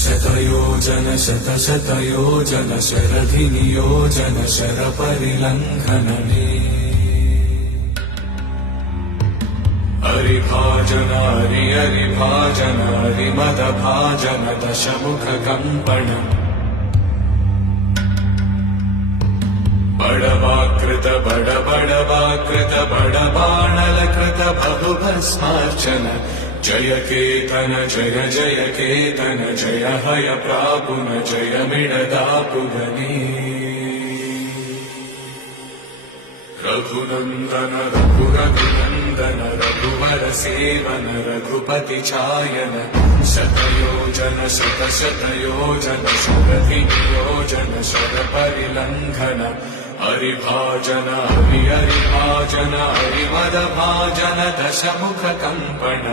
शतयोजन शतशतयोजन शरधिनियोजन शरपरिलङ्घनने हरिभाजन हरिभाजन हरिमदभाजन दशमुखकम्पणम् बडवाकृत बडवाकृत बडबाणलकृत बहुभस्मार्चन जय केतन जय जय केतन जय हय प्रापुन जय मिडदापुगने रघुनन्दन रघुनन्दन रघुवर सेवन रघुपति चायन शतयोजन शतशतयोजन शरधिनियोजन शरपरिलङ्घन हरिभाजन हरिभाजन हरिमदभाजन दशमुखकम्पण